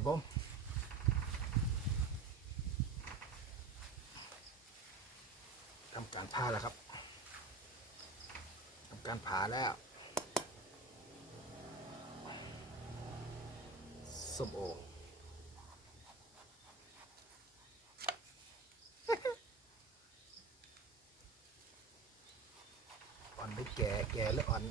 ับผมทำการผ่าแล้วครับทำการผ่าแล้วสมโออ่อนหรืแก่แก่หรืออ่อน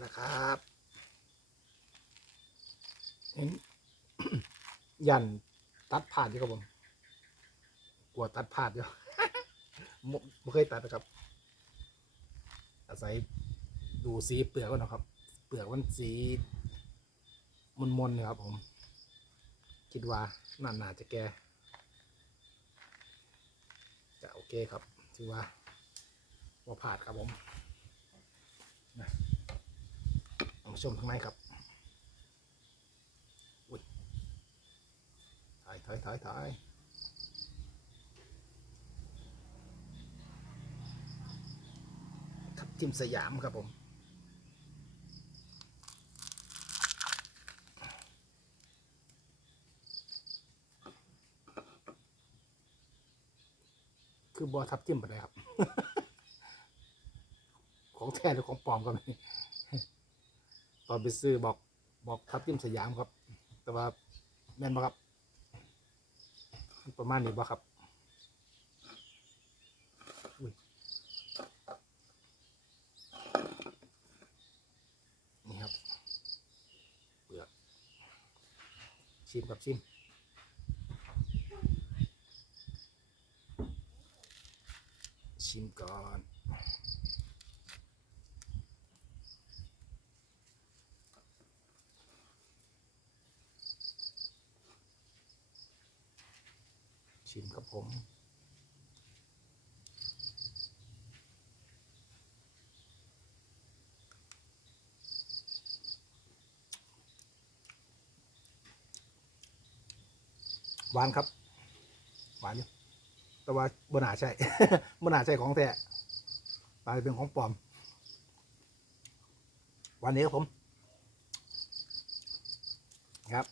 แล้วครับ เห็น ยันตัดผ่านอยู่ครับผมกลัวตัดผ่านอยู่ไม่เคยตัดนะครับ อาศัยดูสีเปลือกก่อนนะครับ เปลือกมันสีมนๆนี่ยครับผม คิดว่าน่าน่าจะแก่จะโอเคครับ ถือว่าว่าผ่านครับผม เอามาชมข้างในครับอุ้ยถ่ายถ่ายถ่ายถ่ายทับทิมสยามครับผมคือบอทับทิมไปเลยครับ ของแท้หรือของปลอมก็ไม่ ตอนไปซื้อบอกบอกทับทิมสยามครับ แต่ว่าแม่นบ่ครับ ประมาณนี้บ่ครับนี่ครับเปลือกชิมกับชิมชิมก่อน ชิมครับผม หวานครับ หวานอยู่แต่ว่าบนหาใช่บนหาใช่ของแท้ปลายเป็นของปลอมวานนี้ครับผม ครับ